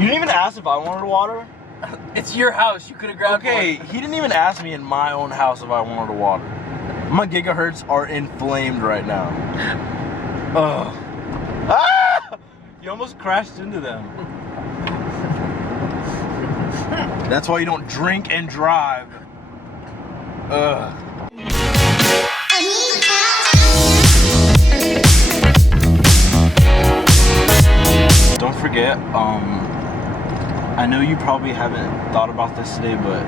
You didn't even ask if I wanted water? It's your house. You could have grabbed one. Okay, he didn't even ask me in my own house if I wanted water. My gigahertz are inflamed right now. Ugh. Ah! You almost crashed into them. That's why you don't drink and drive. Ugh. Don't forget, I know you probably haven't thought about this today, but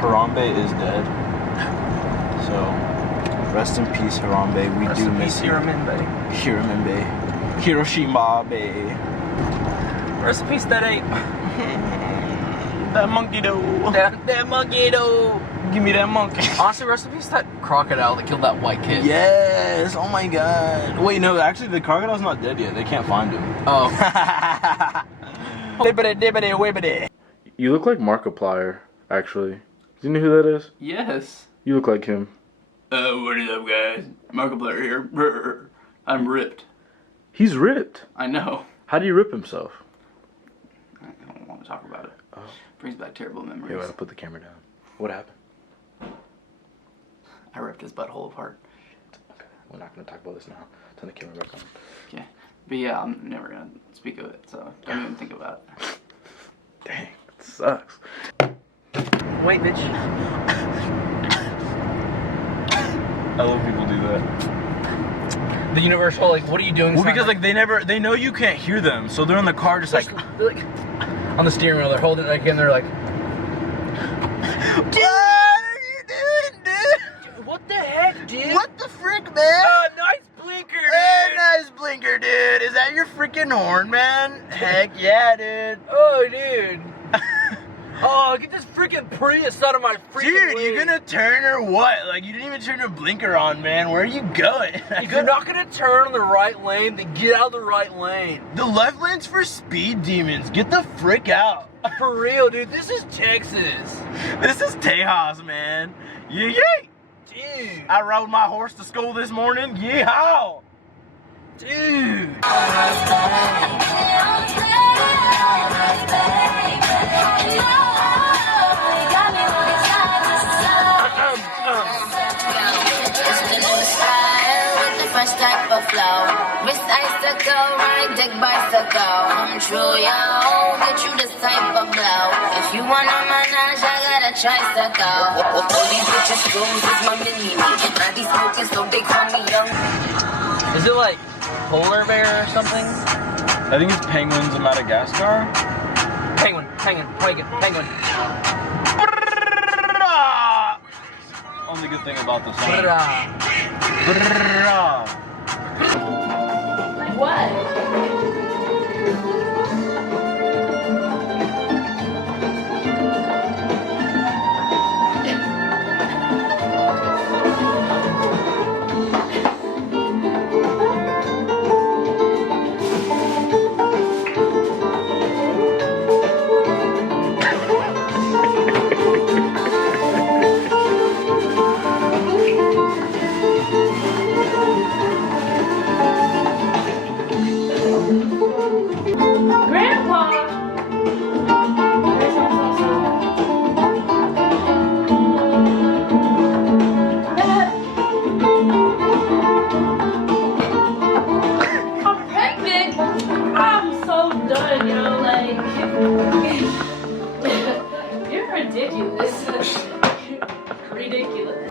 Harambe is dead. So, rest in peace, Harambe. We do miss you. Hirambe. Hiroshima Bay. Rest in peace, that ape. That monkey though. That monkey though. Give me that monkey. Honestly, rest in peace, that crocodile that killed that white kid. Yes. Oh my god. Wait, no. Actually, the crocodile's not dead yet. They can't find him. Oh. You look like Markiplier, actually. Do you know who that is? Yes. You look like him. What is up, guys? Markiplier here. I'm ripped. He's ripped. I know. How do you rip himself? I don't want to talk about it. Oh. Brings back terrible memories. Yeah, I'll put the camera down. What happened? I ripped his butthole apart. Okay, we're not going to talk about this now. Turn the camera back on. Okay. But yeah, I'm never going to speak of it, so don't even think about it. Dang, it sucks. Wait, bitch. I love people do that. The universal, like, what are you doing? Well, because like they know you can't hear them, so they're in the car just like on the steering wheel, they're holding it like, and they're like, what are you doing, dude? What the heck, dude? What the frick, man? Nice blinker, dude. Hey, nice blinker, dude. Is that your freaking horn, man? Heck yeah, dude. Oh, dude. Oh, get this freaking Prius out of my freaking way. Dude, you gonna turn or what? Like, you didn't even turn your blinker on, man. Where are you going? If you're not gonna turn on the right lane, then get out of the right lane. The left lane's for speed demons. Get the frick out. For real, dude. This is Texas. This is Tejas, man. Yeah, yeah. Dude. I rode my horse to school this morning. Yeehaw. Dude. Fresh type of flow. Wrist icicle, ride deck bicycle. I'm true, yo. Get you this type of blow. If you wanna manage, I got a tricycle. All these bitches screws is my mini me. I be smoking, so they call me young. Is it like polar bear or something? I think it's penguins in Madagascar. Penguin. Only good thing about the song. What?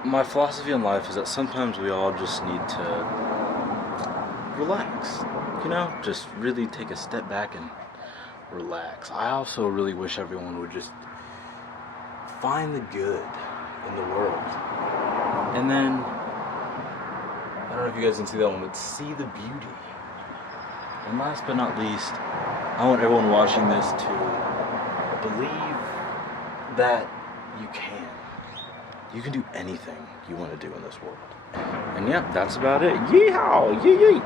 My philosophy in life is that sometimes we all just need to relax, you know, just really take a step back and relax. I also really wish everyone would just find the good in the world, and then, I don't know if you guys can see that one, but see the beauty. And last but not least, I want everyone watching this to believe that you can. You can do anything you want to do in this world. And yeah, that's about it. Yeehaw! Yee yee!